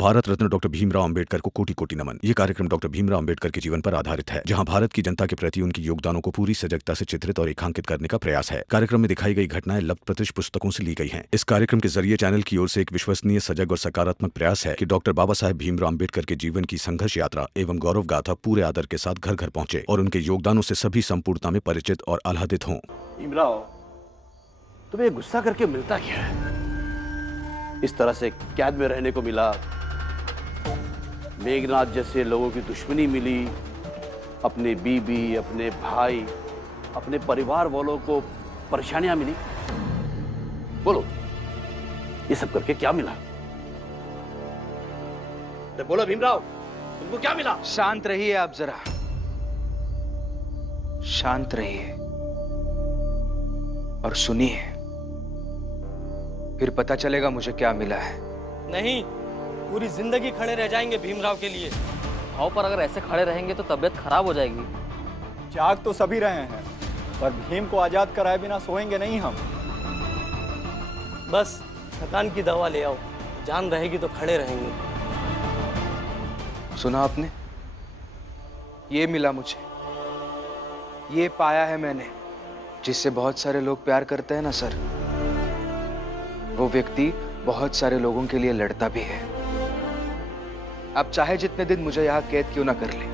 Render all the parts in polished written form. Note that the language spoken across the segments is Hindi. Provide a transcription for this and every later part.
भारत रत्न डॉक्टर भीमराव अंबेडकर को कोटि कोटि नमन। ये कार्यक्रम डॉक्टर भीमराव अंबेडकर के जीवन पर आधारित है, जहां भारत की जनता के प्रति उनके योगदानों को पूरी सजगता से चित्रित और रेखांकित करने का प्रयास है। कार्यक्रम में दिखाई गई घटनाएं लब्ध प्रतिष्ठ पुस्तकों से ली गई हैं। इस कार्यक्रम के जरिए चैनल की ओर से एक विश्वसनीय, सजग और सकारात्मक प्रयास है कि डॉक्टर बाबा साहेब भीमराव अंबेडकर के जीवन की संघर्ष यात्रा एवं गौरव गाथा पूरे आदर के साथ घर घर पहुंचे और उनके योगदानों से सभी संपूर्णता में परिचित और आह्लादित हों। भीमराव, तुम्हें गुस्सा करके मिलता क्या है? इस तरह से कैद में रहने को मिला, मेघनाथ जैसे लोगों की दुश्मनी मिली, अपने बीबी, अपने भाई, अपने परिवार वालों को परेशानियां मिली। बोलो, ये सब करके क्या मिला? बोलो भीमराव, तुमको क्या मिला? शांत रहिए आप, जरा शांत रहिए और सुनिए, फिर पता चलेगा मुझे क्या मिला है। नहीं, पूरी जिंदगी खड़े रह जाएंगे भीमराव के लिए। भाव पर अगर ऐसे खड़े रहेंगे तो तबीयत खराब हो जाएगी। जाग तो सभी रहे हैं, पर भीम को आजाद कराए बिना सोएंगे नहीं हम। बस थकान की दवा ले आओ, जान रहेगी तो खड़े रहेंगे। सुना आपने? ये मिला मुझे, ये पाया है मैंने, जिससे बहुत सारे लोग प्यार करते हैं ना सर, वो व्यक्ति बहुत सारे लोगों के लिए लड़ता भी है। अब चाहे जितने दिन मुझे यहां कैद क्यों ना कर ले,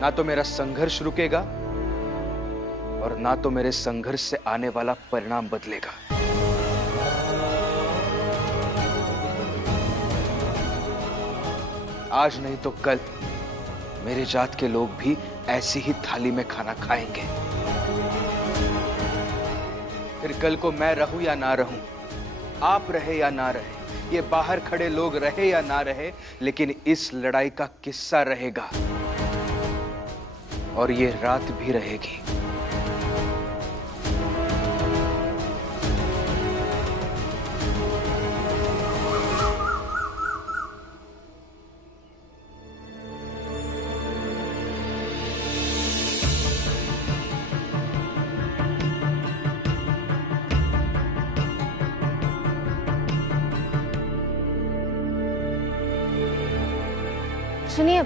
ना तो मेरा संघर्ष रुकेगा और ना तो मेरे संघर्ष से आने वाला परिणाम बदलेगा। आज नहीं तो कल मेरे जात के लोग भी ऐसी ही थाली में खाना खाएंगे। फिर कल को मैं रहूं या ना रहूं, आप रहे या ना रहे, ये बाहर खड़े लोग रहे या ना रहे, लेकिन इस लड़ाई का किस्सा रहेगा और ये रात भी रहेगी। सुनिए,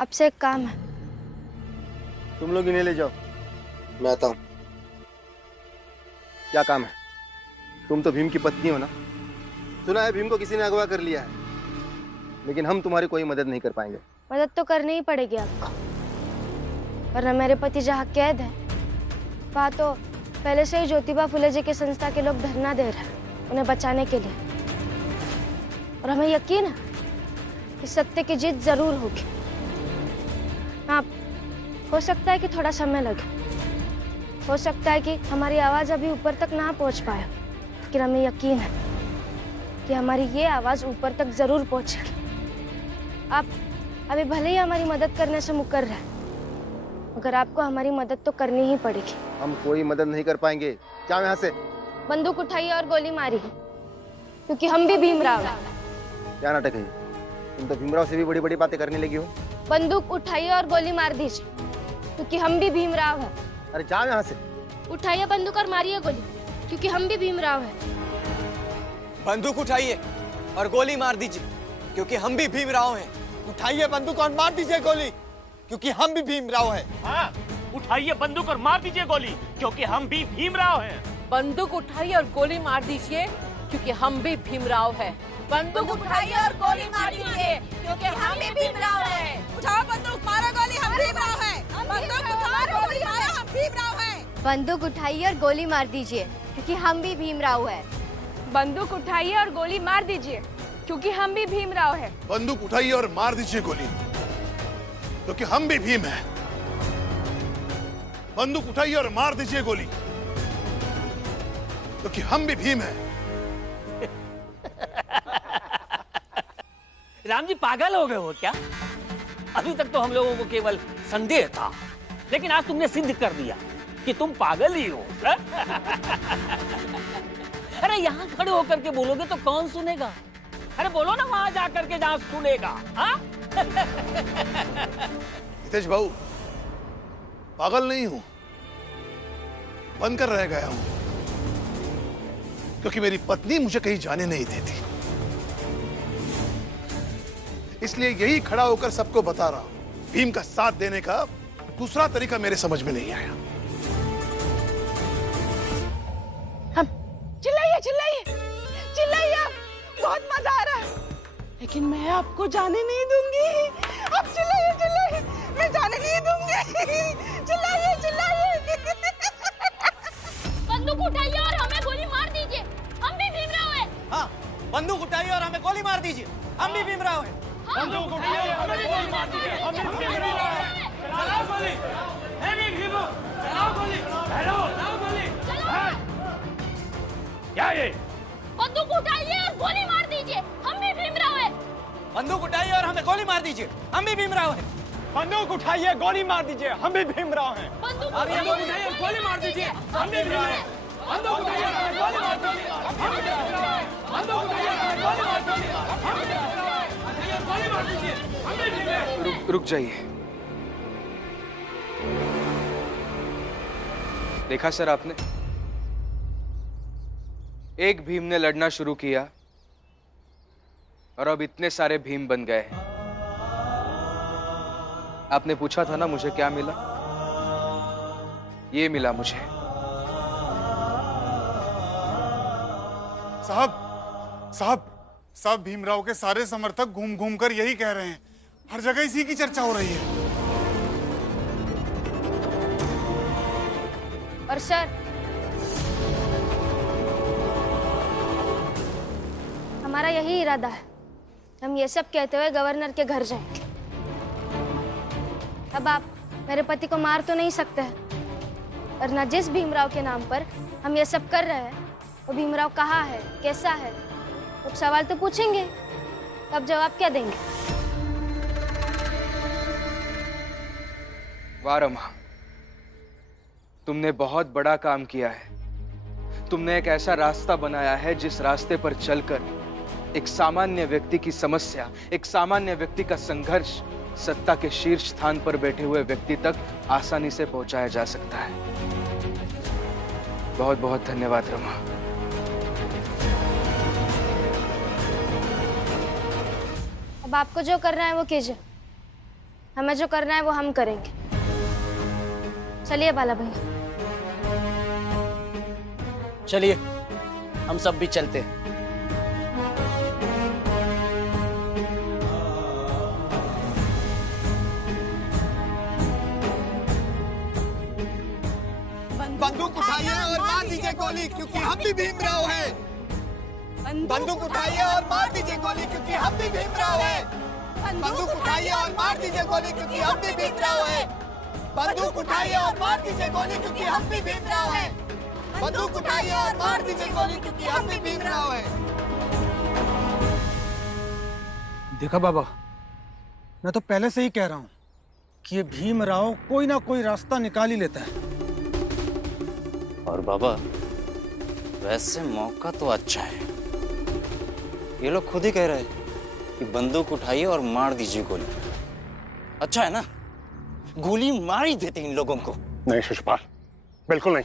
अब से एक काम है। तुम लोग इन्हें ले जाओ, मैं आता हूं। क्या काम है? तुम तो भीम की पत्नी हो ना? सुना है भीम को किसी ने अगवा कर लिया है, लेकिन हम तुम्हारी कोई मदद नहीं कर पाएंगे। मदद तो करनी ही पड़ेगी आपको, वरना मेरे पति जहाँ कैद है वहाँ तो पहले से ही ज्योतिबा फुले जी के संस्था के लोग धरना दे रहे हैं उन्हें बचाने के लिए, और हमें यकीन है कि सत्य की जीत जरूर होगी। हाँ, हो सकता है कि थोड़ा समय लगे, हो सकता है कि हमारी आवाज अभी ऊपर तक ना पहुंच पाए, लेकिन हमें यकीन है कि हमारी ये आवाज ऊपर तक जरूर पहुंचेगी। आप अभी भले ही हमारी मदद करने से मुकर रहे हैं, मगर आपको हमारी मदद तो करनी ही पड़ेगी। हम कोई मदद नहीं कर पाएंगे। क्या यहाँ से? बंदूक उठाइए और गोली मारिए, क्योंकि हम भी भीमराव हैं। क्या नाटक है? तुम तो भीमराव से भी बड़ी बड़ी बातें करने लगी हो। बंदूक उठाइए और गोली मार दीजिए, क्योंकि हम भी भीमराव हैं। अरे जाओ यहाँ से। उठाइए बंदूक और मारिए गोली, क्योंकि हम भी भीमराव हैं। बंदूक उठाइए और गोली मार दीजिए, क्योंकि हम भी भीमराव हैं। उठाइए बंदूक और मार दीजिए गोली, क्योंकि हम भी भीमराव हैं। हाँ, उठाइए बंदूक और मार दीजिए गोली, क्योंकि हम भी भीमराव हैं। बंदूक उठाइए और गोली मार दीजिए, क्योंकि हम भी भीमराव हैं। बंदूक उठाइए और गोली मार दीजिए, क्योंकि हम भी भीमराव हैं। उठाओ बंदूक, मारो गोली, हम भीमराव हैं। बंदूक उठाओ, गोली मारो, हम भीमराव हैं। बंदूक उठाइए और गोली मार दीजिए, क्योंकि हम भी भीमराव हैं। बंदूक उठाइए और गोली मार दीजिए, क्योंकि हम भी भीमराव हैं। बंदूक उठाइए और मार दीजिए गोली, क्योंकि हम भी भीम हैं। बंदूक उठाइए और मार दीजिए गोली, क्योंकि हम भी भीम हैं। राम जी पागल हो गए हो क्या? अभी तक तो हम लोगों को केवल संदेह था, लेकिन आज तुमने सिद्ध कर दिया कि तुम पागल ही हो। अरे यहाँ खड़े होकर के बोलोगे तो कौन सुनेगा? अरे बोलो ना वहां जाकर के जहां सुनेगा। हाँ? हितेश भाऊ, पागल नहीं हूं, बनकर रह गया हूं, क्योंकि मेरी पत्नी मुझे कहीं जाने नहीं देती। इसलिए यही खड़ा होकर सबको बता रहा हूं। भीम का साथ देने का दूसरा तरीका मेरे समझ में नहीं आया। चिल्लाइए चिल्लाइए चिल्लाइए, आप बहुत मजा आ रहा है, लेकिन मैं आपको जाने नहीं दूंगी। आप चिल्लाइए चिल्लाइए, मैं जाने नहीं दूंगी। चिल्लाइए चिल्लाइए। बंदूक उठाइए और हमें गोली मार दीजिए, हम भी भीमराव हैं। हाँ, बंदूक उठाइए और हमें गोली मार दीजिए, हम भी भीमराव हैं। बंदूक उठाइए और हमें गोली मार दीजिए, हम भी भीमराव हैं। चलाओ गोली, मैं भी भीमू, चलाओ गोली, चलाओ गोली, चलाओ। क्या ये? बंदूक उठाइए और गोली मार दीजिए, हम भी भीमराव हैं। बंदूक उठाइए और हमें गोली मार दीजिए, हम भी भीमराव हैं। बंदूक उठाइए, गोली मार दीजिए, हम भी भीमराव हैं। बंदूक उठाइए, गोली मार दीजिए, हम भी भीमराव हैं। बंदूक उठाइए, गोली मार दीजिए, हम भी भीमराव हैं। बंदूक उठाइए, गोली मार दीजिए, हम भी भीमराव हैं। गोली मार दीजिए, हम भी भीमराव हैं। रुक जाइए। देखा सर आपने, एक भीम ने लड़ना शुरू किया और अब इतने सारे भीम बन गए हैं। आपने पूछा था ना मुझे क्या मिला, ये मिला मुझे। साहब भीमराव के सारे समर्थक घूम घूम कर यही कह रहे हैं, हर जगह इसी की चर्चा हो रही है। और सर, हमारा यही इरादा है, हम ये सब कहते हुए गवर्नर के घर जाएंगे। अब आप मेरे पति को मार तो नहीं सकते हैं, वरना जिस भीमराव के नाम पर हम ये सब कर रहे हैं वो भीमराव कहाँ है, कैसा है, कुछ सवाल तो पूछेंगे, तब जवाब क्या देंगे? वाह रमा, तुमने बहुत बड़ा काम किया है। तुमने एक ऐसा रास्ता बनाया है जिस रास्ते पर चलकर एक सामान्य व्यक्ति की समस्या, एक सामान्य व्यक्ति का संघर्ष सत्ता के शीर्ष स्थान पर बैठे हुए व्यक्ति तक आसानी से पहुंचाया जा सकता है। बहुत बहुत धन्यवाद रमा। अब आपको जो करना है वो कीजिए, हमें जो करना है वो हम करेंगे। चलिए बाला भैया। चलिए हम सब भी चलते हैं। बंदूक उठाइए और मार दीजिए गोली, क्योंकि हम भी भीमराव हैं। बंदूक उठाइए और मार दीजिए गोली, क्योंकि हम भी भीमराव हैं। बंदूक उठाइए और मार दीजिए गोली, क्योंकि हम भी भीमराव हैं। बंदूक उठाइए और मार दीजिए गोली, क्योंकि हम भी भीमराव हैं। बंदूक उठाइए और मार दीजिए गोली, क्योंकि हम भी भीमराव हैं। देखा बाबा, मैं तो पहले से ही कह रहा हूँ कि ये भीमराव कोई ना कोई रास्ता निकाल ही लेता है। और बाबा, वैसे मौका तो अच्छा है, ये लोग खुद ही कह रहे हैं कि बंदूक उठाइए और मार दीजिए गोली। अच्छा है ना, गोली मार ही देते इन लोगों को। नहीं शिशुपाल, बिल्कुल नहीं।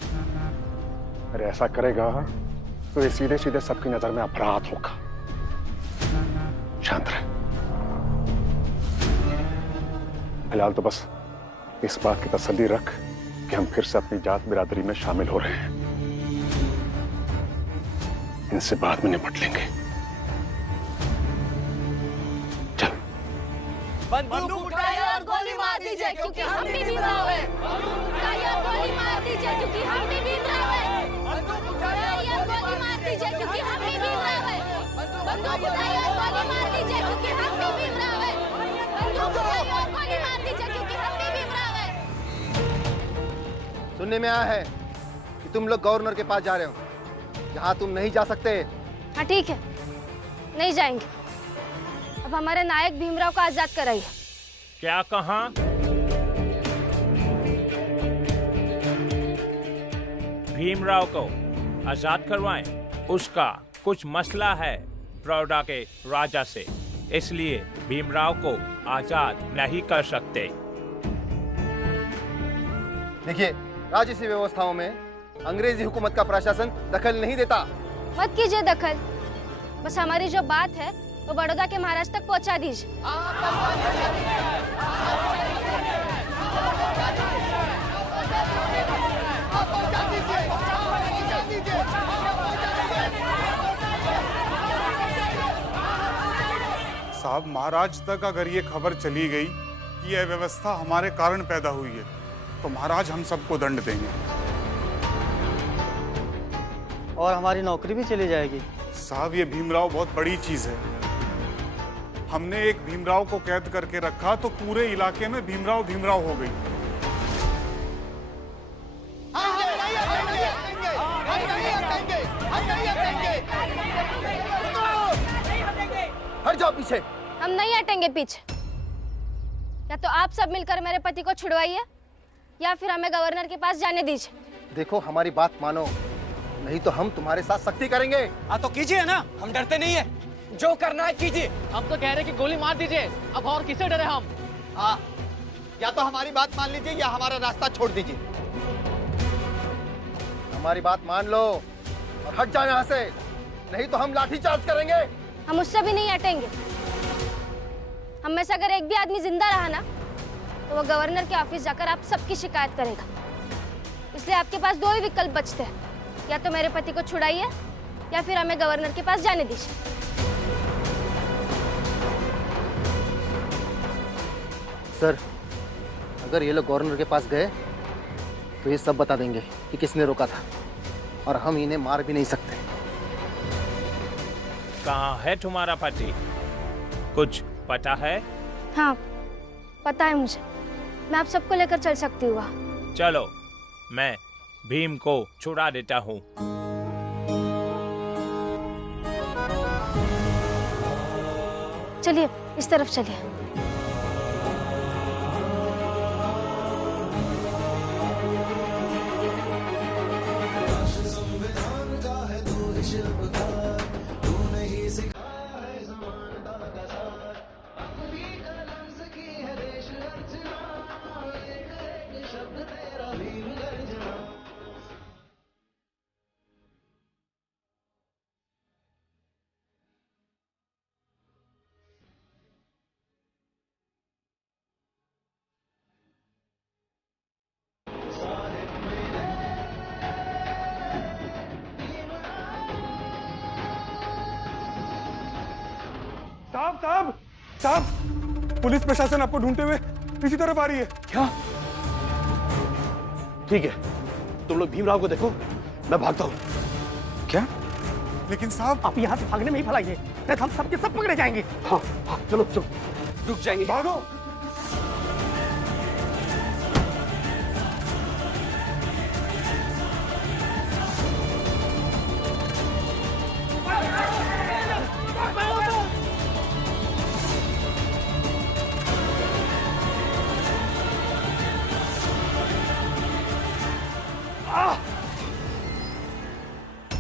अरे ऐसा करेगा तो ये सीधे सीधे सबकी नजर में अपराध होगा। शांत रहे। फिलहाल तो बस इस बात की तसल्ली रख कि हम फिर से अपनी जात बिरादरी में शामिल हो रहे हैं। इनसे बाद में निपट लेंगे। चल। बंदूक उठाइए और गोली मार दीजिए, क्योंकि हम भी भीमराव हैं। बंदूक उठाइए और गोली मार दीजिए, क्योंकि हम भी भीमराव हैं। बंदूक उठाइए और गोली मार दीजिए, क्योंकि हम भी भीमराव हैं। बंदूक उठाइए और गोली मार दीजिए, क्योंकि हम भी भीमराव हैं। बंदूक उठाइए और गोली मार दीजिए, क्योंकि हम भी भीमराव हैं। सुनने में आया है कि तुम लोग गवर्नर के पास जा रहे हो, जहाँ तुम नहीं जा सकते। हाँ ठीक है, नहीं जाएंगे। अब हमारे नायक भीमराव को आजाद कराइए। क्या कहा? भीमराव को आजाद करवाएं? उसका कुछ मसला है बड़ौदा के राजा से, इसलिए भीमराव को आजाद नहीं कर सकते। देखिए, राजसी व्यवस्थाओं में अंग्रेजी हुकूमत का प्रशासन दखल नहीं देता। मत कीजिए दखल, बस हमारी जो बात है वो बड़ौदा के महाराज तक पहुंचा दीजिए। साहब, महाराज तक अगर ये खबर चली गई कि यह व्यवस्था हमारे कारण पैदा हुई है तो महाराज हम सबको दंड देंगे और हमारी नौकरी भी चली जाएगी। साहब, ये भीमराव बहुत बड़ी चीज है। हमने एक भीमराव को कैद करके रखा तो पूरे इलाके में भीमराव भीमराव हो गई। हट जाओ पीछे। हम नहीं हटेंगे पीछे। या तो आप सब मिलकर मेरे पति को छुड़वाइए या फिर हमें गवर्नर के पास जाने दीजिए। देखो, हमारी बात मानो, नहीं तो हम तुम्हारे साथ सख्ती करेंगे। तो कीजिए ना, हम डरते नहीं है, जो करना है कीजिए। हम तो कह रहे कि गोली मार दीजिए, अब और किसे डरे हम। हाँ, या तो हमारी बात मान लीजिए या हमारा रास्ता छोड़ दीजिए। हमारी बात मान लो और हट जाओ यहाँ से, नहीं तो हम लाठीचार्ज करेंगे। हम उससे भी नहीं हटेंगे। हम में से अगर एक भी आदमी जिंदा रहा ना तो वो गवर्नर के ऑफिस जाकर आप सबकी शिकायत करेगा। इसलिए आपके पास दो ही विकल्प बचते हैं, या तो मेरे पति को छुड़ाइए या फिर हमें गवर्नर के पास जाने दीजिए। सर, अगर ये लोग गवर्नर के पास गए तो ये सब बता देंगे कि किसने रोका था, और हम इन्हें मार भी नहीं सकते। कहाँ है तुम्हारा पति? कुछ पता है? हाँ, पता है मुझे। मैं आप सबको लेकर चल सकती हूँ। चलो, मैं भीम को छुड़ा देता हूँ। चलिए, इस तरफ चलिए। साहब साहब साहब, पुलिस प्रशासन आपको ढूंढते हुए इसी तरफ आ रही है। क्या? ठीक है, तुम लोग भीमराव को देखो, मैं भागता हूँ। क्या? लेकिन साहब, आप यहाँ से भागने में ही भलाई है, नहीं तो हम सबके सब पकड़े जाएंगे। हाँ, हाँ, चलो चलो, रुक जाएंगे। भागो।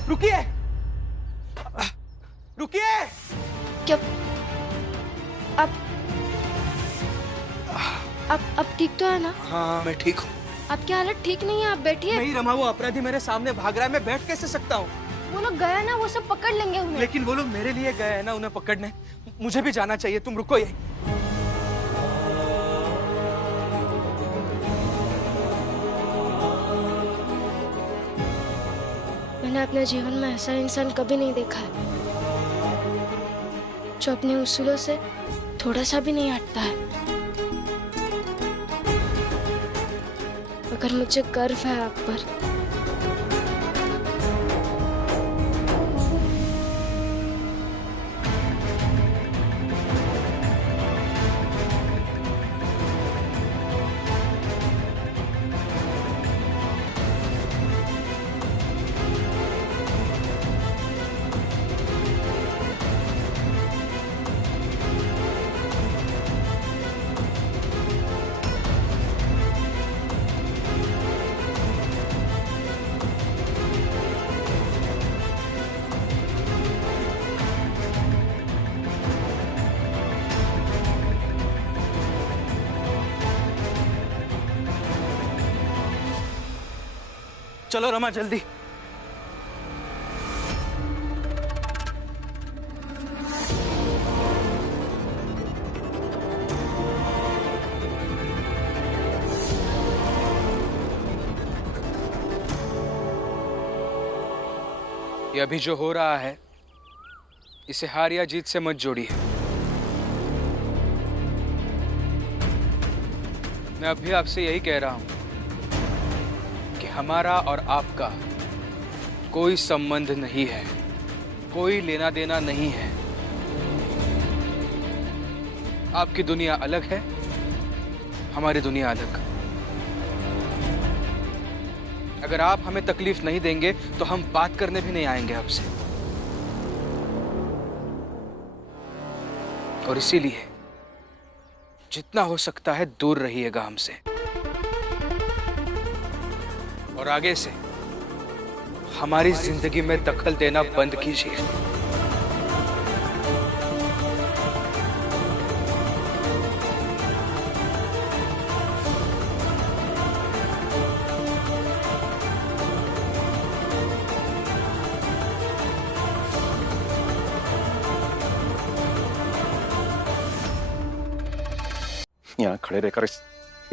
रुकिए, रुकिए। क्या अब ठीक तो है ना? हाँ, मैं ठीक हूँ। आपकी हालत ठीक नहीं है, आप बैठिए। नहीं रमा, वो अपराधी मेरे सामने भाग रहा है, मैं बैठ कैसे सकता हूँ? वो लोग गया ना, वो सब पकड़ लेंगे उन्हें। लेकिन वो लोग मेरे लिए गए हैं ना उन्हें पकड़ने, मुझे भी जाना चाहिए। तुम रुको यहीं। मैंने अपने जीवन में ऐसा इंसान कभी नहीं देखा है जो अपने उसूलों से थोड़ा सा भी नहीं हटता है। मगर मुझे गर्व है आप पर। चलो रमा, जल्दी। ये अभी जो हो रहा है, इसे हार या जीत से मत जोड़िए। मैं अभी आपसे यही कह रहा हूं कि हमारा और आपका कोई संबंध नहीं है, कोई लेना देना नहीं है। आपकी दुनिया अलग है, हमारी दुनिया अलग। अगर आप हमें तकलीफ नहीं देंगे तो हम बात करने भी नहीं आएंगे आपसे। और इसीलिए जितना हो सकता है दूर रहिएगा हमसे, और आगे से हमारी जिंदगी में दखल देना बंद कीजिए। यहाँ खड़े रहकर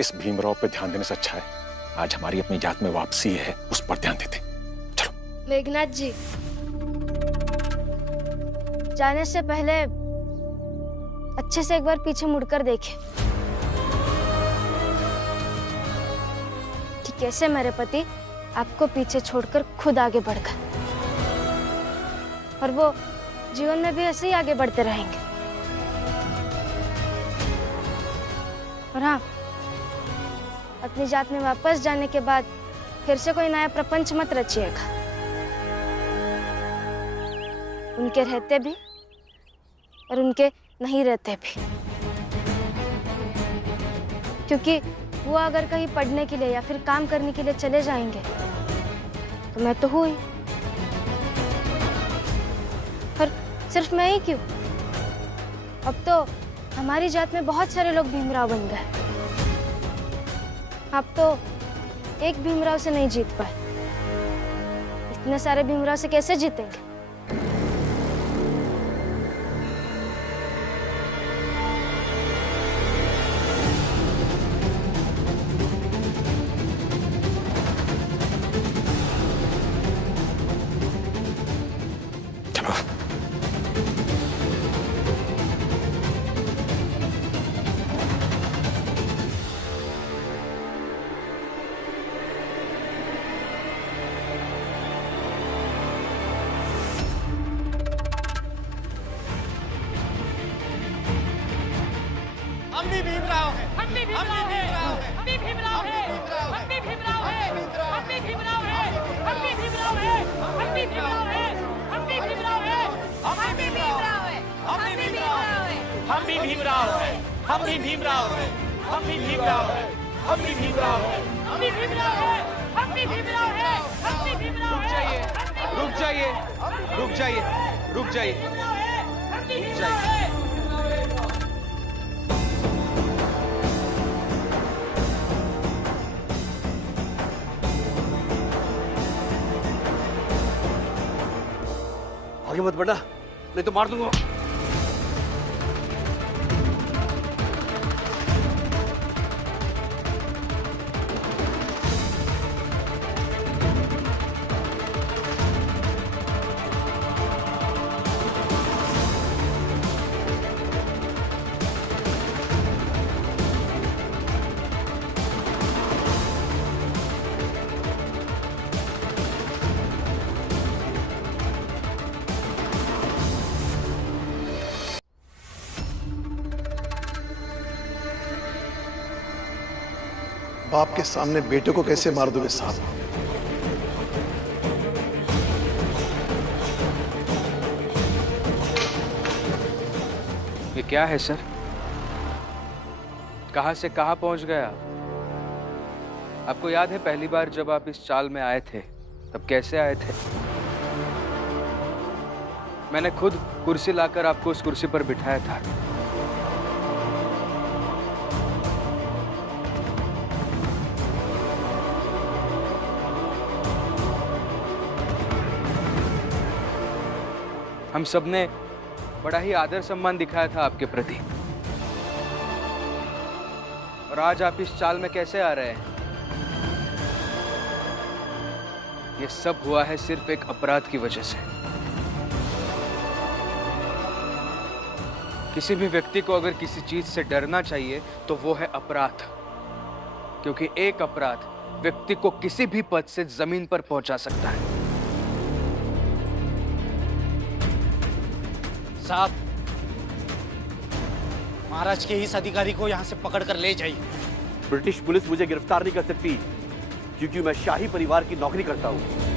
इस भीमराव पे ध्यान देने से अच्छा है आज हमारी अपनी जात में वापसी है, उस पर ध्यान देते। मेघनाथ जी, जाने से पहले अच्छे से एक बार पीछे मुड़कर देखें कि कैसे मेरे पति आपको पीछे छोड़कर खुद आगे बढ़ गए, और वो जीवन में भी ऐसे ही आगे बढ़ते रहेंगे। और हाँ, अपनी जात में वापस जाने के बाद फिर से कोई नया प्रपंच मत रचिएगा। उनके रहते भी और उनके नहीं रहते भी, क्योंकि वो अगर कहीं पढ़ने के लिए या फिर काम करने के लिए चले जाएंगे तो मैं तो हूँ ही। और सिर्फ मैं ही क्यों, अब तो हमारी जात में बहुत सारे लोग भीमराव बन गए। आप तो एक भीमराव से नहीं जीत पाए, इतने सारे भीमराव से कैसे जीतेंगे? हम भी भीमराव हैं, हम भी भीमराव हैं, हम भी भीमराव हैं, हम भी भीमराव हैं, हम भी भीमराव हैं, हम भी भीमराव हैं, हम भी भीमराव हैं, हम भी भीमराव हैं, हम भी भीमराव हैं, हम भी भीमराव हैं, हम भी भीमराव हैं, हम भी भीमराव हैं, हम भी भीमराव हैं, हम भी भीमराव हैं, हम भी भीमराव हैं, हम भी भीमराव हैं, हम भी भीमराव हैं। रुक जाइए, रुक जाइए, रुक जाइए, रुक जाइए। आगे मत बढ़ना, नहीं तो मार दूंगा। बाप के सामने बेटे को कैसे मार दोगे साहब? ये क्या है सर? कहां से कहां पहुंच गया? आपको याद है पहली बार जब आप इस चाल में आए थे तब कैसे आए थे? मैंने खुद कुर्सी लाकर आपको उस कुर्सी पर बिठाया था। हम सबने बड़ा ही आदर सम्मान दिखाया था आपके प्रति, और आज आप इस चाल में कैसे आ रहे हैं? ये सब हुआ है सिर्फ एक अपराध की वजह से। किसी भी व्यक्ति को अगर किसी चीज से डरना चाहिए तो वो है अपराध, क्योंकि एक अपराध व्यक्ति को किसी भी पद से जमीन पर पहुंचा सकता है। साहब, महाराज के इस अधिकारी को यहां से पकड़ कर ले जाइए। ब्रिटिश पुलिस मुझे गिरफ्तार नहीं कर सकती क्योंकि मैं शाही परिवार की नौकरी करता हूं।